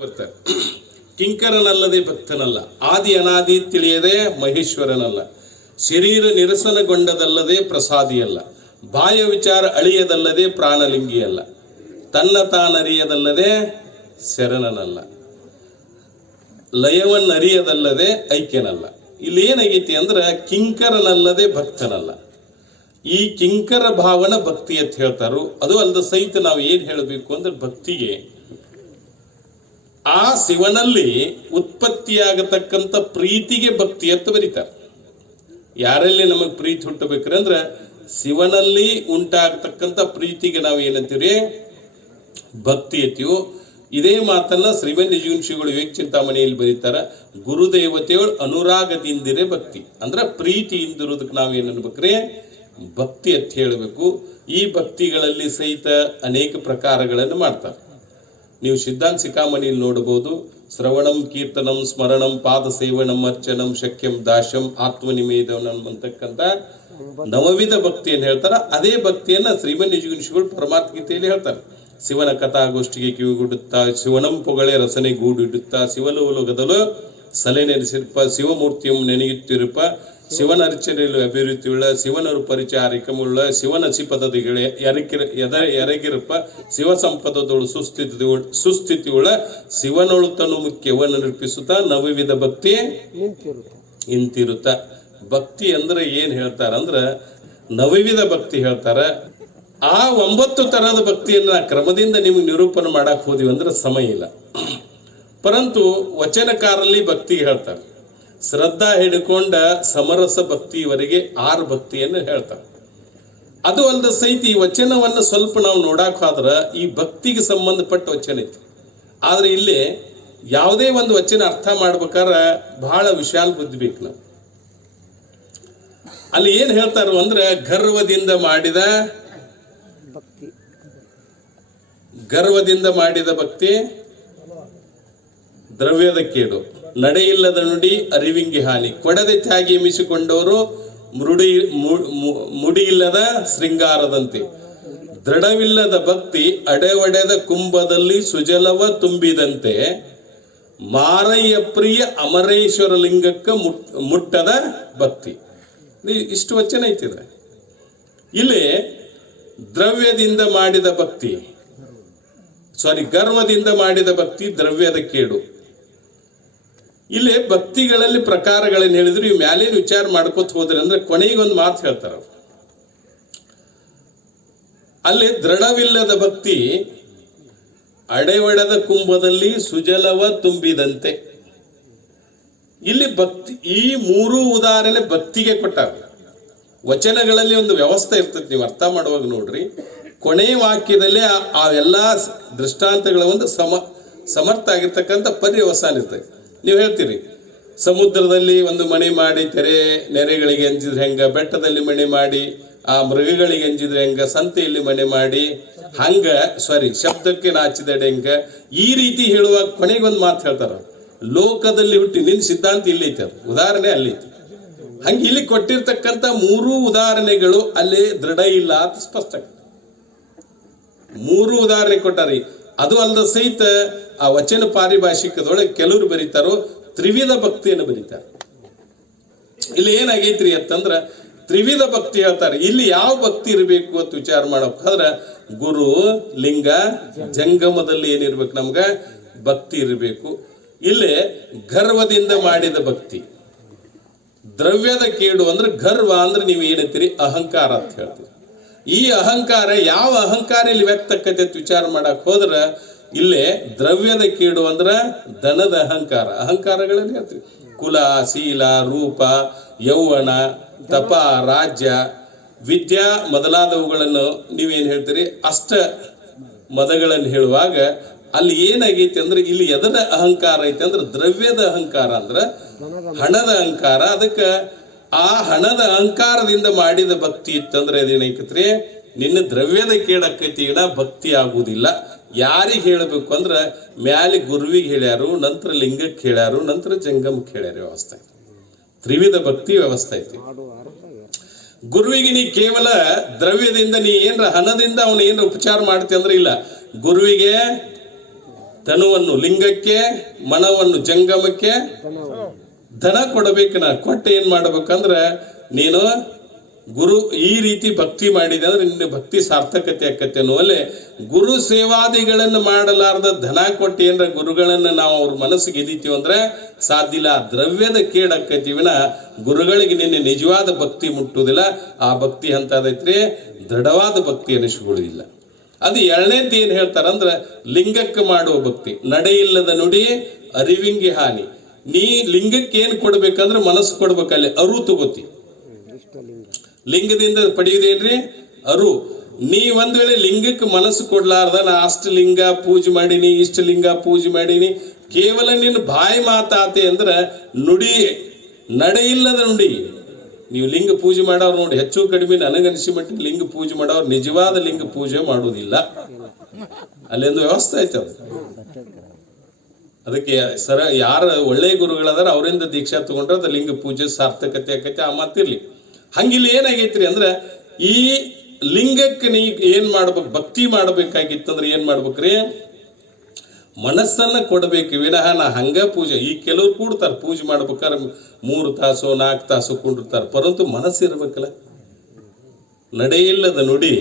ಬರ್ತಾರೆ. ಕಿಂಕರನಲ್ಲದೆ ಭಕ್ತನಲ್ಲ, ಆದಿ ಅನಾದಿ ತಿಳಿಯದೆ ಮಹೇಶ್ವರನಲ್ಲ, ಶರೀರ ನಿರಸನಗೊಂಡದಲ್ಲದೆ ಪ್ರಸಾದಿಯಲ್ಲ, ಬಾಯ ವಿಚಾರ ಅಳಿಯದಲ್ಲದೆ ಪ್ರಾಣಲಿಂಗಿಯಲ್ಲ, ತನ್ನ ತಾನರಿಯದಲ್ಲದೆ ಶರಣನಲ್ಲ, ಲಯವನ್ನರಿಯದಲ್ಲದೆ ಐಕ್ಯನಲ್ಲ. ಇಲ್ಲಿ ಏನಾಗೈತಿ ಅಂದ್ರೆ ಕಿಂಕರನಲ್ಲದೆ ಭಕ್ತನಲ್ಲ. ಈ ಕಿಂಕರ ಭಾವನ ಭಕ್ತಿ ಅಂತ ಹೇಳ್ತಾರೋ. ಅದು ಅಲ್ಲದ ಸಹಿತ ನಾವು ಏನು ಹೇಳಬೇಕು ಅಂದ್ರೆ ಭಕ್ತಿಗೆ ಆ ಶಿವನಲ್ಲಿ ಉತ್ಪತ್ತಿಯಾಗತಕ್ಕಂಥ ಪ್ರೀತಿಗೆ ಭಕ್ತಿ ಅಂತ ಬರೀತಾರೆ. ಯಾರಲ್ಲಿ ನಮಗೆ ಪ್ರೀತಿ ಹುಟ್ಟಬೇಕ್ರಿ ಅಂದ್ರೆ ಶಿವನಲ್ಲಿ ಉಂಟಾಗತಕ್ಕಂಥ ಪ್ರೀತಿಗೆ ನಾವು ಏನಂತೀವಿ ಭಕ್ತಿ ಅಂತೀವೋ. ಇದೇ ಮಾತನ್ನ ಶ್ರೀಮಂತ ಜೀವನ್ಶಿಗಳು ವಿವೇಕ ಚಿಂತಾಮಣಿಯಲ್ಲಿ ಬರೀತಾರ. ಗುರುದೇವತೆಗಳು ಅನುರಾಗದಿಂದಿರೇ ಭಕ್ತಿ ಅಂದ್ರೆ ಪ್ರೀತಿಯಿಂದಿರೋದಕ್ಕೆ ನಾವು ಏನು ಅನ್ಬೇಕ್ರಿ ಭಕ್ತಿ ಅಂತ ಹೇಳಬೇಕು. ಈ ಭಕ್ತಿಗಳಲ್ಲಿ ಸಹಿತ ಅನೇಕ ಪ್ರಕಾರಗಳನ್ನು ಮಾಡ್ತಾರೆ. ನೀವು ಸಿದ್ಧಾಂತ ಶಿಖಾಮಣಿಯಲ್ಲಿ ನೋಡಬಹುದು. ಶ್ರವಣಂ ಕೀರ್ತನಂ ಸ್ಮರಣಂ ಪಾದ ಸೇವನಂ ಅರ್ಚನಂ ಶಕ್ಯಂ ದಾಶಂ ಆತ್ಮನಿವೇದನಂ ಅಂತಕ್ಕಂಥ ನವವಿಧ ಭಕ್ತಿಯನ್ನು ಹೇಳ್ತಾರೆ. ಅದೇ ಭಕ್ತಿಯನ್ನ ಶ್ರೀಮಂತ ಜೀವನ್ಶಿಗಳು ಪರಮಾತ್ಮ ಗೀತೆಯಲ್ಲಿ ಹೇಳ್ತಾರೆ. ಶಿವನ ಕಥಾಗೋಷ್ಠಿಗೆ ಕಿವಿಗುಡುತ್ತಾ, ಶಿವನಂ ಪೊಗಳೆ ರಸನೆ ಗೂಡಿಡುತ್ತಾ, ಶಿವಲೋಲಗದಲು ಸಲೆ ನೆನೆಸಿರ್ಪ, ಶಿವಮೂರ್ತಿಯಂ ನೆನೆಯುತ್ತಿರುಪ, ಶಿವನ ಅರ್ಚನೆಯಲ್ಲಿ ಅಭಿವೃದ್ಧಿಯುಳ್ಳ, ಶಿವನರು ಪರಿಚಾರಿಕമുള്ള, ಶಿವನ ಸಿಪದದಿಗಳೇ ಎರಗಿರಪ್ಪ, ಶಿವ ಸಂಪದದೊಳು ಸುಸ್ಥಿತಿಯುಳ್ಳ, ಶಿವನೊಳುತನು ಮುಖ್ಯವನ್ನು ನಿರ್ಪಿಸುತ್ತಾ ನವವಿಧ ಭಕ್ತಿ ಇಂತಿರುತ್ತ. ಭಕ್ತಿ ಅಂದ್ರೆ ಏನ್ ಹೇಳ್ತಾರಂದ್ರ ನವವಿಧ ಭಕ್ತಿ ಹೇಳ್ತಾರ. ಆ 9 ತರಹದ ಭಕ್ತಿಯನ್ನ ಕ್ರಮದಿಂದ ನಿಮಗೆ ನಿರೂಪಣೆ ಮಾಡಕ್ ಹೋದಿವಿ ಅಂದ್ರೆ ಸಮಯ ಇಲ್ಲ. ಪರಂತು ವಚನಕಾರಲ್ಲಿ ಭಕ್ತಿ ಹೇಳ್ತಾರೆ. ಶ್ರದ್ಧಾ ಹಿಡ್ಕೊಂಡ ಸಮರಸ ಭಕ್ತಿಯವರೆಗೆ 6 ಭಕ್ತಿಯನ್ನು ಹೇಳ್ತಾರೆ. ಅದು ಅಲ್ಲದ ಸಹಿತ ಈ ವಚನವನ್ನು ಸ್ವಲ್ಪ ನಾವು ನೋಡಕ್ ಹೋದ್ರ ಈ ಭಕ್ತಿಗೆ ಸಂಬಂಧಪಟ್ಟ ವಚನ ಐತಿ. ಆದ್ರೆ ಇಲ್ಲಿ ಯಾವುದೇ ಒಂದು ವಚನ ಅರ್ಥ ಮಾಡ್ಬೇಕಾದ್ರೆ ಬಹಳ ವಿಶಾಲ ಬುದ್ಧಿ ಬೇಕು ನಾವು. ಅಲ್ಲಿ ಏನ್ ಹೇಳ್ತಾರ ಅಂದ್ರೆ ಗರ್ವದಿಂದ ಮಾಡಿದ ಭಕ್ತಿ ದ್ರವ್ಯದ ಕೇಡು, ನಡೆಯಿಲ್ಲದ ನುಡಿ ಅರಿವಿಂಗಿ ಹಾನಿ, ಕೊಡದೆ ತ್ಯಾಗಿ ಎಮಿಸಿಕೊಂಡವರು ಮುಡಿಯಿಲ್ಲದ ಶೃಂಗಾರದಂತೆ, ದೃಢವಿಲ್ಲದ ಭಕ್ತಿ ಅಡೆವಡೆದ ಕುಂಭದಲ್ಲಿ ಸುಜಲವ ತುಂಬಿದಂತೆ, ಮಾರಯ್ಯ ಪ್ರಿಯ ಅಮರೇಶ್ವರ ಲಿಂಗಕ್ಕೆ ಮುಟ್ಟದ ಭಕ್ತಿ. ಇಷ್ಟು ವಚನ ಐತಿದೆ. ಇಲ್ಲಿ ದ್ರವ್ಯದಿಂದ ಮಾಡಿದ ಭಕ್ತಿ ಗರ್ವದಿಂದ ಮಾಡಿದ ಭಕ್ತಿ ದ್ರವ್ಯದ ಕೇಡು. ಇಲ್ಲಿ ಭಕ್ತಿಗಳಲ್ಲಿ ಪ್ರಕಾರಗಳನ್ನು ಹೇಳಿದ್ರು. ಇವು ಮ್ಯಾಲೇನು ವಿಚಾರ ಮಾಡ್ಕೋತ ಹೋದ್ರೆ ಅಂದ್ರೆ ಕೊನೆಗೆ ಒಂದು ಮಾತು ಹೇಳ್ತಾರ. ಅಲ್ಲಿ ದೃಢವಿಲ್ಲದ ಭಕ್ತಿ ಅಡೆವಡೆದ ಕುಂಭದಲ್ಲಿ ಸುಜಲವ ತುಂಬಿದಂತೆ. ಇಲ್ಲಿ ಭಕ್ತಿ ಈ 3 ಉದಾಹರಣೆ ಭಕ್ತಿಗೆ ಕೊಟ್ಟಾಗ ವಚನಗಳಲ್ಲಿ ಒಂದು ವ್ಯವಸ್ಥೆ ಇರ್ತದೆ. ನೀವು ಅರ್ಥ ಮಾಡುವಾಗ ನೋಡ್ರಿ, ಕೊನೆಯ ವಾಕ್ಯದಲ್ಲಿ ಆ ಎಲ್ಲ ದೃಷ್ಟಾಂತಗಳ ಒಂದು ಸಮರ್ಥ ಆಗಿರ್ತಕ್ಕಂಥ ಪರ್ಯವಸಾನ ಇರ್ತದೆ. ನೀವು ಹೇಳ್ತೀರಿ ಸಮುದ್ರದಲ್ಲಿ ಒಂದು ಮಣಿ ಮಾಡಿ ನೆರೆಗಳಿಗೆ ಅಂಜಿದ್ರೆ ಹೆಂಗ, ಬೆಟ್ಟದಲ್ಲಿ ಮಣಿ ಮಾಡಿ ಆ ಮೃಗಗಳಿಗೆ ಅಂಜಿದ್ರೆ ಹೆಂಗ, ಸಂತೆಯಲ್ಲಿ ಮಣಿ ಮಾಡಿ ಹಂಗ ಶಬ್ದಕ್ಕೆ ನಾಚಿದಡೆ ಹೆಂಗ, ಈ ರೀತಿ ಹೇಳುವಾಗ ಕೊನೆಗೊಂದು ಮಾತು ಹೇಳ್ತಾರ. ಲೋಕದಲ್ಲಿ ಹುಟ್ಟಿ ನಿನ್ನ ಸಿದ್ಧಾಂತ ಇಲ್ಲಿ ಐತೆ, ಉದಾಹರಣೆ ಅಲ್ಲಿ ಐತಿ. ಹಂಗೆ ಇಲ್ಲಿ ಕೊಟ್ಟಿರ್ತಕ್ಕಂಥ 3 ಉದಾಹರಣೆಗಳು ಅಲ್ಲಿ ದೃಢ ಇಲ್ಲ ಅಂತ ಸ್ಪಷ್ಟ. 3 ಉದಾಹರಣೆ ಕೊಟ್ಟಾರಿ. ಅದು ಅಲ್ಲದ ಸಹಿತ ಆ ವಚನ ಪಾರಿಭಾಷಿಕದೊಳಗೆ ಕೆಲವರು ಬರೀತಾರೋ ತ್ರಿವಿಧ ಭಕ್ತಿಯನ್ನು ಬರೀತಾರೆ. ಇಲ್ಲಿ ಏನಾಗೈತ್ರಿ ಅಂತಂದ್ರ ತ್ರಿವಿಧ ಭಕ್ತಿ ಹೇಳ್ತಾರೆ. ಇಲ್ಲಿ ಯಾವ ಭಕ್ತಿ ಇರಬೇಕು ಅಂತ ವಿಚಾರ ಮಾಡೋಕಾದ್ರೆ ಗುರು ಲಿಂಗ ಜಂಗಮದಲ್ಲಿ ಏನಿರ್ಬೇಕು, ನಮ್ಗ ಭಕ್ತಿ ಇರಬೇಕು. ಇಲ್ಲಿ ಗರ್ವದಿಂದ ಮಾಡಿದ ಭಕ್ತಿ, ದ್ರವ್ಯದ ಕೇಡು ಅಂದ್ರೆ ಗರ್ವ ಅಂದ್ರೆ ನೀವು ಏನಂತೀರಿ ಅಹಂಕಾರ ಅಂತ ಹೇಳ್ತೀವಿ. ಈ ಅಹಂಕಾರ ಯಾವ ಅಹಂಕಾರ ಇಲ್ಲಿ ವ್ಯಕ್ತಕ್ಕತೆ ಅಂತ ವಿಚಾರ ಮಾಡಕ್ ಹೋದ್ರ ಇಲ್ಲೇ ದ್ರವ್ಯದ ಕೇಡು ಅಂದ್ರ ಧನದ ಅಹಂಕಾರ. ಅಹಂಕಾರಗಳನ್ನು ಹೇಳ್ತೀವಿ. ಕುಲ, ಶೀಲ, ರೂಪ, ಯೌವನ, ತಪ, ರಾಜ್ಯ, ವಿದ್ಯಾ ಮೊದಲಾದವುಗಳನ್ನು ನೀವೇನ್ ಹೇಳ್ತೀರಿ ಅಷ್ಟ ಮದಗಳನ್ನು ಹೇಳುವಾಗ ಅಲ್ಲಿ ಏನಾಗೈತಿ ಅಂದ್ರೆ ಇಲ್ಲಿ ಎದರ ಅಹಂಕಾರ ಐತಿ ಅಂದ್ರೆ ದ್ರವ್ಯದ ಅಹಂಕಾರ ಅಂದ್ರೆ ಹಣದ ಅಹಂಕಾರ. ಅದಕ್ಕೆ ಆ ಹಣದ ಅಹಂಕಾರದಿಂದ ಮಾಡಿದ ಭಕ್ತಿ ಇತ್ತಂದ್ರೆ ಅದೇನೈಕತ್ರಿ ನಿನ್ನ ದ್ರವ್ಯದ ಕೇಳಕ್ಕೈತಿ, ಭಕ್ತಿ ಆಗುವುದಿಲ್ಲ. ಯಾರಿಗೆ ಹೇಳಬೇಕು ಅಂದ್ರೆ ಮ್ಯಾಲೆ ಗುರುವಿಗೆ ಹೇಳ್ಯಾರು, ನಂತರ ಲಿಂಗಕ್ಕೆ ಹೇಳ್ಯಾರು, ನಂತರ ಜಂಗಮಕ್ಕೆ ಹೇಳ್ಯಾರ. ವ್ಯವಸ್ಥೆ ತ್ರಿವಿಧ ಭಕ್ತಿ ವ್ಯವಸ್ಥೆ ಐತಿ. ಗುರುವಿಗೆ ನೀ ಕೇವಲ ದ್ರವ್ಯದಿಂದ ನೀ ಏನ್ರ ಹಣದಿಂದ ಅವನು ಏನ್ರ ಉಪಚಾರ ಮಾಡ್ತಿ ಅಂದ್ರೆ ಇಲ್ಲ. ಗುರುವಿಗೆ ತನುವನ್ನು ಲಿಂಗಕ್ಕೆ, ಮನವನ್ನು ಜಂಗಮಕ್ಕೆ, ಧನ ಕೊಡಬೇಕು. ನಾ ಕೊಟ್ಟು ಏನ್ ಮಾಡ್ಬೇಕಂದ್ರೆ ನೀನು ಗುರು ಈ ರೀತಿ ಭಕ್ತಿ ಮಾಡಿದೆ ಅಂದ್ರೆ ನಿನ್ನ ಭಕ್ತಿ ಸಾರ್ಥಕತೆ ಆಕತ್ತೆ ಅನ್ನುವಲ್ಲೇ ಗುರು ಸೇವಾದಿಗಳನ್ನು ಮಾಡಲಾರ್ದ ಧನ ಕೊಟ್ಟು ಏನ್ರ ಗುರುಗಳನ್ನ ನಾವು ಅವ್ರ ಮನಸ್ಸಿಗೆ ಗೆದಿತೀವಿ ಅಂದ್ರೆ ಸಾಧ್ಯ ಇಲ್ಲ. ದ್ರವ್ಯದ ಕೇಡಾಕತ್ತೀವಿನ ಗುರುಗಳಿಗೆ ನಿನ್ನೆ ನಿಜವಾದ ಭಕ್ತಿ ಮುಟ್ಟುವುದಿಲ್ಲ. ಆ ಭಕ್ತಿ ಅಂತದೈತ್ರಿ ದೃಢವಾದ ಭಕ್ತಿ ಅನಿಸ್ಕೊಳ್ಳುವುದಿಲ್ಲ. ಅದು ಎರಡನೇದ್ದು ಏನ್ ಹೇಳ್ತಾರಂದ್ರ ಲಿಂಗಕ್ಕೆ ಮಾಡುವ ಭಕ್ತಿ. ನಡೆಯಿಲ್ಲದ ನುಡಿ ಅರಿವಿಂಗೆ ಹಾನಿ. ನೀ ಲಿಂಗಕ್ಕೆ ಏನ್ ಕೊಡ್ಬೇಕಂದ್ರೆ ಮನಸ್ಸು ಕೊಡ್ಬೇಕಲ್ಲಿ ಅರು ತಗೋತಿ. ಲಿಂಗದಿಂದ ಪಡೆಯುವುದೇನ್ರಿ ಅರು. ನೀ ಒಂದ್ ವೇಳೆ ಲಿಂಗಕ್ಕೆ ಮನಸ್ಸು ಕೊಡ್ಲಾರ್ದ ನಾ ಅಷ್ಟು ಲಿಂಗ ಪೂಜೆ ಮಾಡೀನಿ, ಇಷ್ಟು ಲಿಂಗ ಪೂಜೆ ಮಾಡೀನಿ, ಕೇವಲ ನಿನ್ನ ಬಾಯಿ ಮಾತಾತೆ ಅಂದ್ರ ನುಡಿ ನಡೆಯಿಲ್ಲದ ನುಡಿ. ನೀವು ಲಿಂಗ ಪೂಜೆ ಮಾಡೋರು ನೋಡಿ ಹೆಚ್ಚು ಕಡಿಮೆ ನನಗನಿಸಿ ಮಟ್ಟಿಗೆ ಲಿಂಗ ಪೂಜೆ ಮಾಡೋರು ನಿಜವಾದ ಲಿಂಗ ಪೂಜೆ ಮಾಡುವುದಿಲ್ಲ. ಅಲ್ಲೊಂದು ವ್ಯವಸ್ಥೆ ಐತೆ ಅದು. ಅದಕ್ಕೆ ಯಾರ ಒಳ್ಳೆಯ ಗುರುಗಳದಾರ ಅವರಿಂದ ದೀಕ್ಷಾ ತಗೊಂಡ್ರೆ ಅದು ಲಿಂಗ ಪೂಜೆ ಸಾರ್ಥಕತೆ ಆಕೈತೆ. ಆ ಮಾತಿರ್ಲಿ. ಹಂಗಿಲ್ಲಿ ಏನಾಗೈತ್ರಿ ಅಂದ್ರೆ ಈ ಲಿಂಗಕ್ಕೆ ನೀ ಏನ್ ಮಾಡ್ಬೇಕು, ಭಕ್ತಿ ಮಾಡ್ಬೇಕಾಗಿತ್ತಂದ್ರೆ ಏನ್ ಮಾಡ್ಬೇಕ್ರಿ, ಮನಸ್ಸನ್ನ ಕೊಡ್ಬೇಕು ವಿನಃ ನಾ ಹಂಗ ಪೂಜೆ. ಈ ಕೆಲವ್ರು ಕೂಡ್ತಾರ ಪೂಜೆ ಮಾಡ್ಬೇಕಾದ್ರೆ 3 ತಾಸು 4 ತಾಸು ಕುಂಡಿರ್ತಾರ, ಪರಂತು ಮನಸ್ಸು ಇರ್ಬೇಕಲ್ಲ. ನಡೆಯಿಲ್ಲದ ನುಡಿ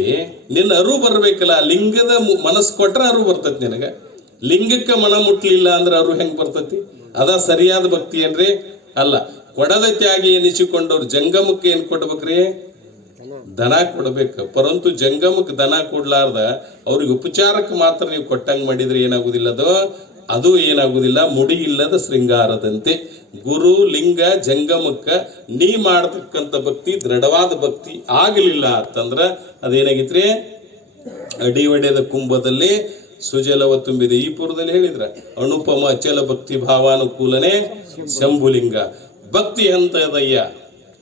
ನಿನ್ನ ಅರು ಬರ್ಬೇಕಲ್ಲ. ಲಿಂಗದ ಮನಸ್ಸು ಕೊಟ್ರೆ ಅರು ಬರ್ತೈತಿ ನಿನಗ. ಲಿಂಗಕ್ಕೆ ಮನ ಮುಟ್ಲಿಲ್ಲ ಅಂದ್ರೆ ಅರು ಹೆಂಗ್ ಬರ್ತೈತಿ? ಅದ ಸರಿಯಾದ ಭಕ್ತಿ ಏನ್ರಿ? ಅಲ್ಲ. ಕೊಡದ ತ್ಯಾಗಿ ಎನಿಸಿಕೊಂಡವ್ರು ಜಂಗಮಕ್ಕೆ ಏನ್ ಕೊಡ್ಬೇಕ್ರಿ? ದನ ಕೊಡ್ಬೇಕು. ಪರಂತು ಜಂಗಮಕ್ಕೆ ದನ ಕೊಡ್ಲಾರ್ದ ಅವ್ರಿಗೆ ಉಪಚಾರಕ್ಕೆ ಮಾತ್ರ ನೀವು ಕೊಟ್ಟಂಗ್ ಮಾಡಿದ್ರೆ ಏನಾಗುದಿಲ್ಲ, ಅದು ಏನಾಗುದಿಲ್ಲ. ಮುಡಿ ಇಲ್ಲದ ಶೃಂಗಾರದಂತೆ ಗುರು ಲಿಂಗ ಜಂಗಮಕ್ಕ ನೀ ಮಾಡತಕ್ಕಂಥ ಭಕ್ತಿ ದೃಢವಾದ ಭಕ್ತಿ ಆಗಲಿಲ್ಲ ಅಂತಂದ್ರ ಅದೇನಾಗಿತ್ರಿ? ಅಡಿ ಒಡೆದ ಕುಂಭದಲ್ಲಿ ಸುಜಲವ ತುಂಬಿದೆ. ಈ ಪುರದಲ್ಲಿ ಹೇಳಿದ್ರ ಅನುಪಮ ಅಚಲ ಭಕ್ತಿ ಭಾವಾನುಕೂಲನೆ ಶಂಭುಲಿಂಗ. ಭಕ್ತಿ ಹಂತದಯ್ಯ